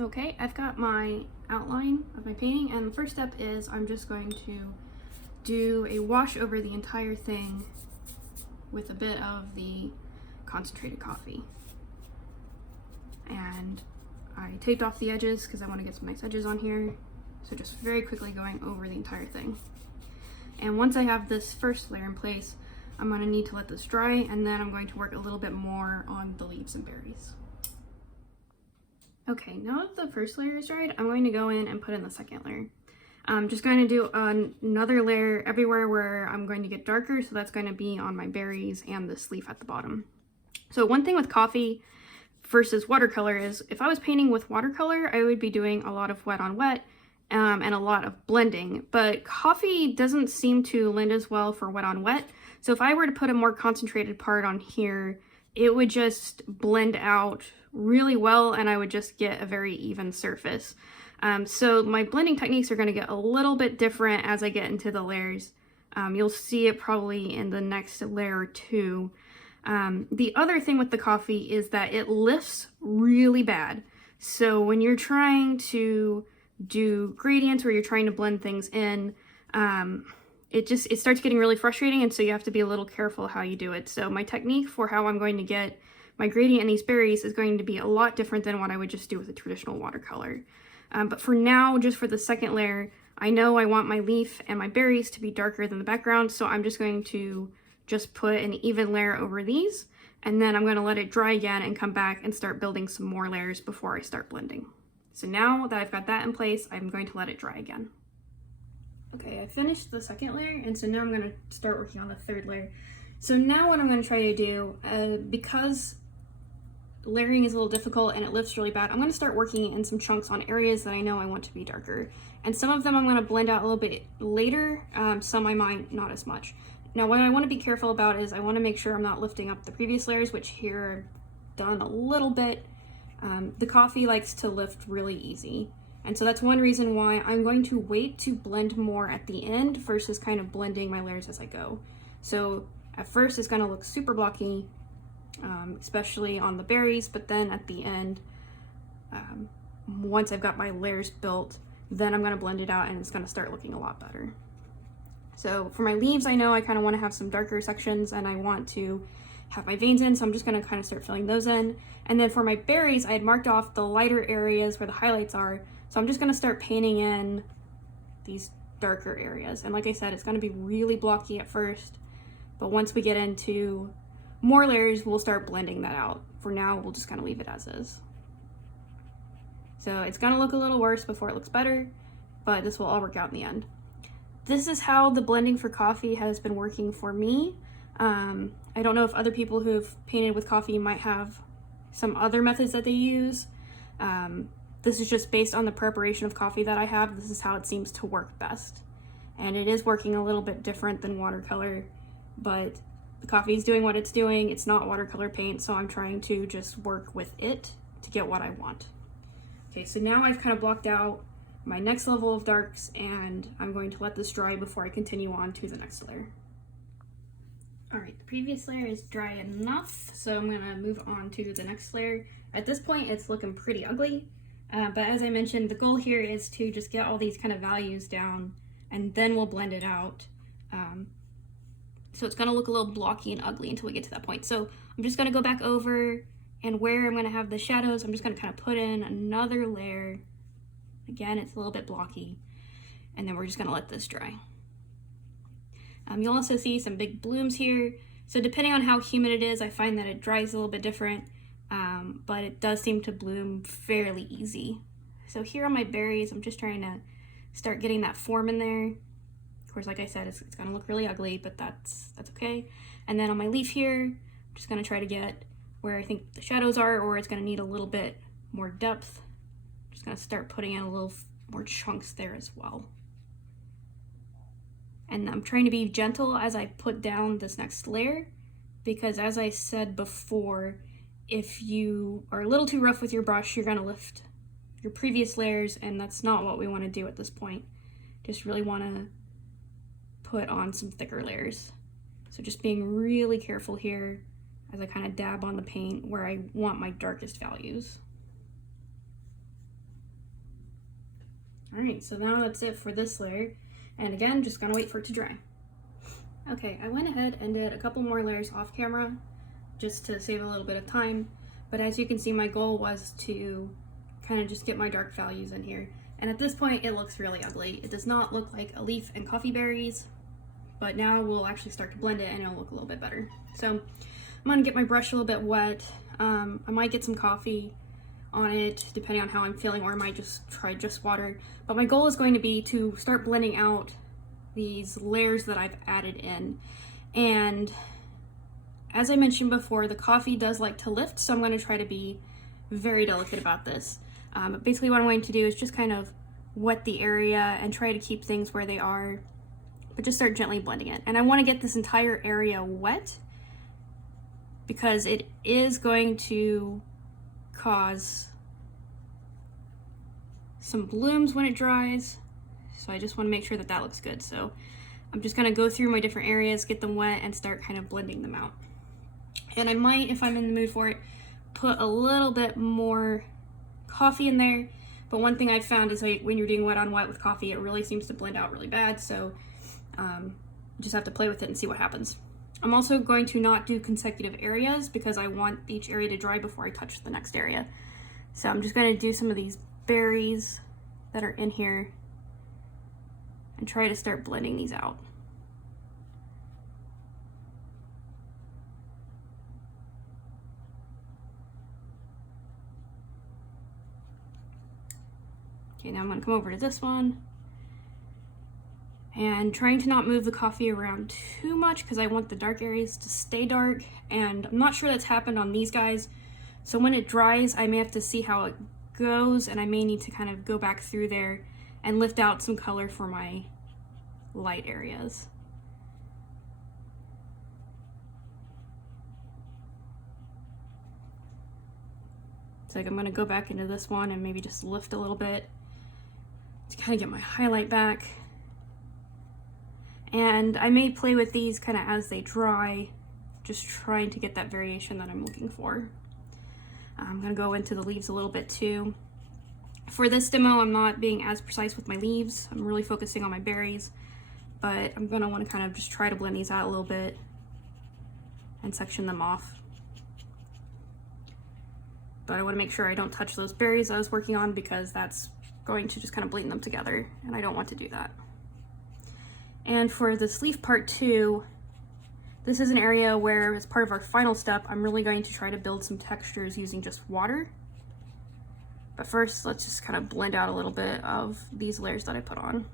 Okay, I've got my outline of my painting, and the first step is I'm just going to do a wash over the entire thing with a bit of the concentrated coffee. And I taped off the edges because I want to get some nice edges on here. So just very quickly going over the entire thing. And once I have this first layer in place, I'm going to need to let this dry, and then I'm going to work a little bit more on the leaves and berries. Okay, now that the first layer is dried, I'm going to go in and put in the second layer. I'm just going to do another layer everywhere where I'm going to get darker, so that's going to be on my berries and this leaf at the bottom. So one thing with coffee versus watercolor is, if I was painting with watercolor, I would be doing a lot of wet on wet and a lot of blending, but coffee doesn't seem to lend as well for wet on wet. So if I were to put a more concentrated part on here, it would just blend out really well and I would just get a very even surface. So my blending techniques are going to get a little bit different as I get into the layers. You'll see it probably in the next layer or two. The other thing with the coffee is that it lifts really bad. So when you're trying to do gradients or you're trying to blend things in, it starts getting really frustrating, and so you have to be a little careful how you do it. So my technique for how I'm going to get my gradient in these berries is going to be a lot different than what I would just do with a traditional watercolor. But for now, just for the second layer, I know I want my leaf and my berries to be darker than the background, so I'm just going to just put an even layer over these, and then I'm going to let it dry again and come back and start building some more layers before I start blending. So now that I've got that in place, I'm going to let it dry again. Okay, I finished the second layer, and so now I'm going to start working on the third layer. So now what I'm going to try to do, because layering is a little difficult and it lifts really bad, I'm going to start working in some chunks on areas that I know I want to be darker. And some of them I'm going to blend out a little bit later, some I might not as much. Now what I want to be careful about is I want to make sure I'm not lifting up the previous layers, which here I've done a little bit. The coffee likes to lift really easy. And so that's one reason why I'm going to wait to blend more at the end versus kind of blending my layers as I go. So at first it's going to look super blocky, especially on the berries, but then at the end, once I've got my layers built, then I'm going to blend it out and it's going to start looking a lot better. So for my leaves, I know I kind of want to have some darker sections and I want to have my veins in, so I'm just going to kind of start filling those in. And then for my berries, I had marked off the lighter areas where the highlights are, so I'm just going to start painting in these darker areas. And like I said, it's going to be really blocky at first, but once we get into more layers, we'll start blending that out. For now, we'll just kind of leave it as is. So it's going to look a little worse before it looks better, but this will all work out in the end. This is how the blending for coffee has been working for me. I don't know if other people who've painted with coffee might have some other methods that they use. This is just based on the preparation of coffee that I have. This is how it seems to work best. And it is working a little bit different than watercolor, but the coffee is doing what it's doing. It's not watercolor paint, so I'm trying to just work with it to get what I want. Okay, so now I've kind of blocked out my next level of darks, and I'm going to let this dry before I continue on to the next layer. All right, the previous layer is dry enough, so I'm gonna move on to the next layer. At this point, it's looking pretty ugly, but as I mentioned, the goal here is to just get all these kind of values down, and then we'll blend it out. So it's gonna look a little blocky and ugly until we get to that point. So I'm just gonna go back over, and where I'm gonna have the shadows, I'm just gonna kind of put in another layer. Again, it's a little bit blocky, and then we're just gonna let this dry. You'll also see some big blooms here. So depending on how humid it is, I find that it dries a little bit different, but it does seem to bloom fairly easy. So here on my berries, I'm just trying to start getting that form in there. Of course, like I said, it's gonna look really ugly, but that's okay. And then on my leaf here, I'm just gonna try to get where I think the shadows are, or it's gonna need a little bit more depth. Just gonna start putting in a little more chunks there as well. And I'm trying to be gentle as I put down this next layer, because as I said before, if you are a little too rough with your brush, you're gonna lift your previous layers, and that's not what we wanna do at this point. Just really wanna put on some thicker layers. So just being really careful here as I kind of dab on the paint where I want my darkest values. All right, so now that's it for this layer. And again, just gonna wait for it to dry. Okay, I went ahead and did a couple more layers off camera just to save a little bit of time. But as you can see, my goal was to kind of just get my dark values in here. And at this point, it looks really ugly. It does not look like a leaf and coffee berries, but now we'll actually start to blend it and it'll look a little bit better. So I'm gonna get my brush a little bit wet. I might get some coffee on it depending on how I'm feeling, or I might just try just water. But my goal is going to be to start blending out these layers that I've added in. And as I mentioned before, the coffee does like to lift, so I'm going to try to be very delicate about this. But basically what I'm going to do is just kind of wet the area and try to keep things where they are, but just start gently blending it. And I want to get this entire area wet because it is going to cause some blooms when it dries. So I just want to make sure that that looks good. So I'm just going to go through my different areas, get them wet, and start kind of blending them out. And I might, if I'm in the mood for it, put a little bit more coffee in there. But one thing I've found is like when you're doing wet on wet with coffee, it really seems to blend out really bad. So just have to play with it and see what happens. I'm also going to not do consecutive areas because I want each area to dry before I touch the next area. So I'm just going to do some of these berries that are in here and try to start blending these out. Okay, now I'm going to come over to this one and trying to not move the coffee around too much because I want the dark areas to stay dark, and I'm not sure that's happened on these guys. So when it dries, I may have to see how it goes, and I may need to kind of go back through there and lift out some color for my light areas. So like I'm gonna go back into this one and maybe just lift a little bit to kind of get my highlight back. And I may play with these kind of as they dry, just trying to get that variation that I'm looking for. I'm gonna go into the leaves a little bit too. For this demo, I'm not being as precise with my leaves. I'm really focusing on my berries, but I'm gonna wanna kind of just try to blend these out a little bit and section them off. But I wanna make sure I don't touch those berries I was working on because that's going to just kind of blend them together, and I don't want to do that. And for this leaf part 2, this is an area where, as part of our final step, I'm really going to try to build some textures using just water. But first, let's just kind of blend out a little bit of these layers that I put on.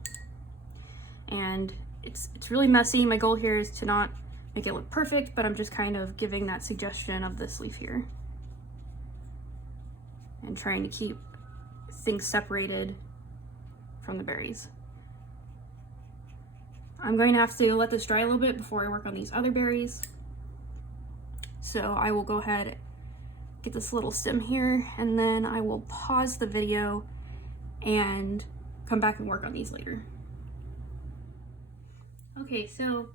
And it's really messy. My goal here is to not make it look perfect, but I'm just kind of giving that suggestion of this leaf here. And trying to keep things separated from the berries. I'm going to have to let this dry a little bit before I work on these other berries. So I will go ahead, get this little stem here, and then I will pause the video and come back and work on these later. Okay, so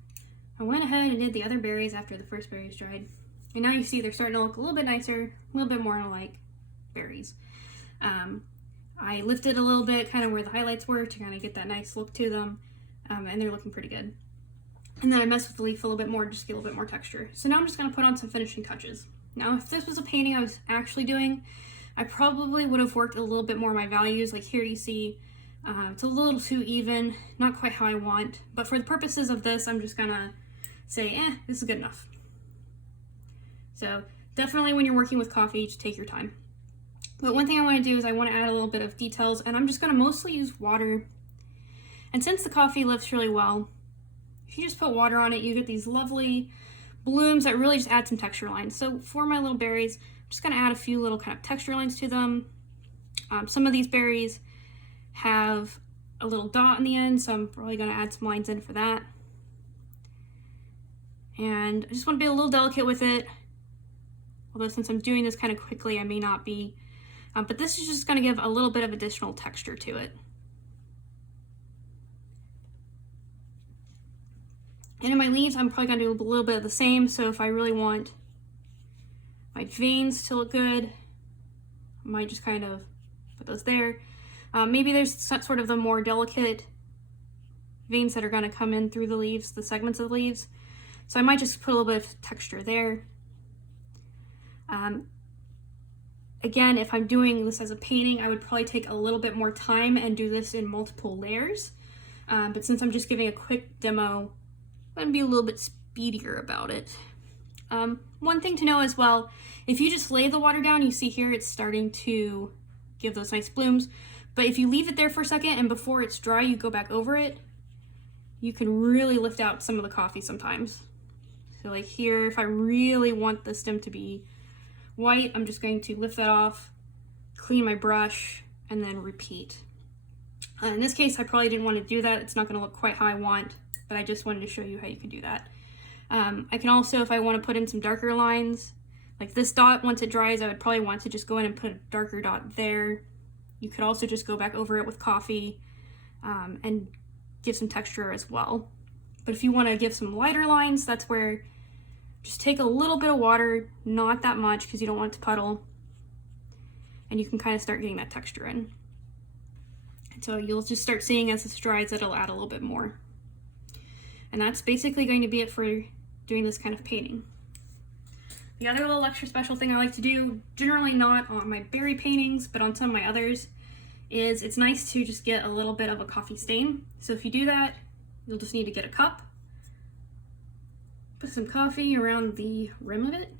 I went ahead and did the other berries after the first berries dried. And now you see they're starting to look a little bit nicer, a little bit more like berries. I lifted a little bit kind of where the highlights were to kind of get that nice look to them. And they're looking pretty good. And then I messed with the leaf a little bit more just to get a little bit more texture. So now I'm just gonna put on some finishing touches. Now, if this was a painting I was actually doing, I probably would have worked a little bit more of my values. Like here you see, it's a little too even, not quite how I want. But for the purposes of this, I'm just gonna say, this is good enough. So definitely when you're working with coffee, just take your time. But one thing I wanna do is I wanna add a little bit of details, and I'm just gonna mostly use water. And since the coffee lifts really well, if you just put water on it, you get these lovely blooms that really just add some texture lines. So for my little berries, I'm just gonna add a few little kind of texture lines to them. Some of these berries have a little dot in the end, so I'm probably gonna add some lines in for that. And I just wanna be a little delicate with it. Although since I'm doing this kind of quickly, I may not be. But this is just gonna give a little bit of additional texture to it. And in my leaves, I'm probably gonna do a little bit of the same. So if I really want my veins to look good, I might just kind of put those there. Maybe there's sort of the more delicate veins that are going to come in through the leaves, the segments of the leaves. So I might just put a little bit of texture there. Again, if I'm doing this as a painting, I would probably take a little bit more time and do this in multiple layers. But since I'm just giving a quick demo, I'm gonna be a little bit speedier about it. One thing to know as well, if you just lay the water down, you see here it's starting to give those nice blooms. But if you leave it there for a second and before it's dry, you go back over it, you can really lift out some of the coffee sometimes. So like here, if I really want the stem to be white, I'm just going to lift that off, clean my brush, and then repeat. In this case, I probably didn't want to do that. It's not going to look quite how I want, but I just wanted to show you how you can do that. I can also, if I want to put in some darker lines, like this dot, once it dries, I would probably want to just go in and put a darker dot there. You could also just go back over it with coffee and give some texture as well. But if you want to give some lighter lines, that's where just take a little bit of water, not that much because you don't want it to puddle, and you can kind of start getting that texture in. And so you'll just start seeing as this dries that it'll add a little bit more. And that's basically going to be it for doing this kind of painting. The other little extra special thing I like to do, generally not on my berry paintings, but on some of my others, is it's nice to just get a little bit of a coffee stain. So if you do that, you'll just need to get a cup, put some coffee around the rim of it,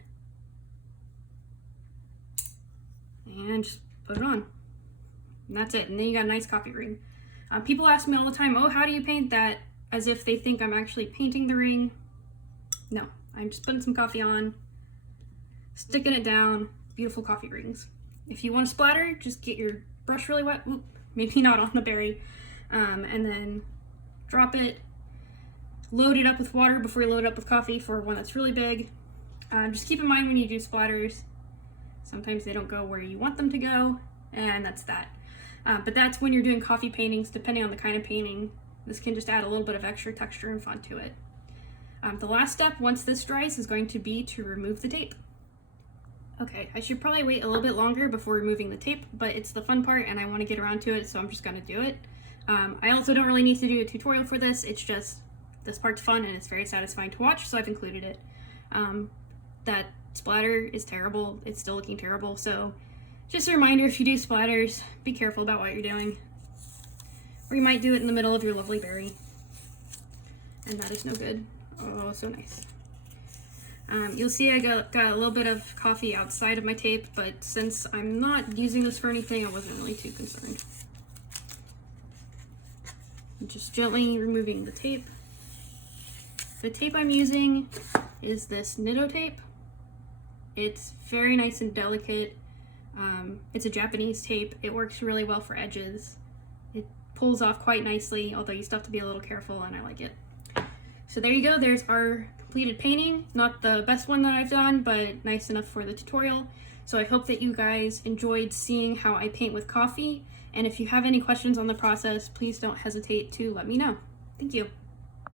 and just put it on. And that's it. And then you got a nice coffee ring. People ask me all the time, oh, how do you paint that? As if they think I'm actually painting the ring. No, I'm just putting some coffee on, sticking it down, beautiful coffee rings. If you want to splatter, just get your brush really wet, maybe not on the berry, and then drop it, load it up with water before you load it up with coffee for one that's really big. Just keep in mind when you do splatters, sometimes they don't go where you want them to go, and that's that. But that's when you're doing coffee paintings, depending on the kind of painting. This can just add a little bit of extra texture and fun to it. The last step, once this dries, is going to be to remove the tape. Okay, I should probably wait a little bit longer before removing the tape, but it's the fun part and I want to get around to it, so I'm just going to do it. I also don't really need to do a tutorial for this, it's just this part's fun and it's very satisfying to watch, so I've included it. That splatter is terrible, it's still looking terrible, so just a reminder, if you do splatters, be careful about what you're doing. Or you might do it in the middle of your lovely berry, and that is no good. Oh, so nice. You'll see I got a little bit of coffee outside of my tape, but since I'm not using this for anything, I wasn't really too concerned. I'm just gently removing the tape. The tape I'm using is this Nitto tape. It's very nice and delicate. It's a Japanese tape. It works really well for edges. It pulls off quite nicely, although you still have to be a little careful, and I like it. So there you go, there's our completed painting. Not the best one that I've done, but nice enough for the tutorial. So I hope that you guys enjoyed seeing how I paint with coffee, and if you have any questions on the process, please don't hesitate to let me know. Thank you.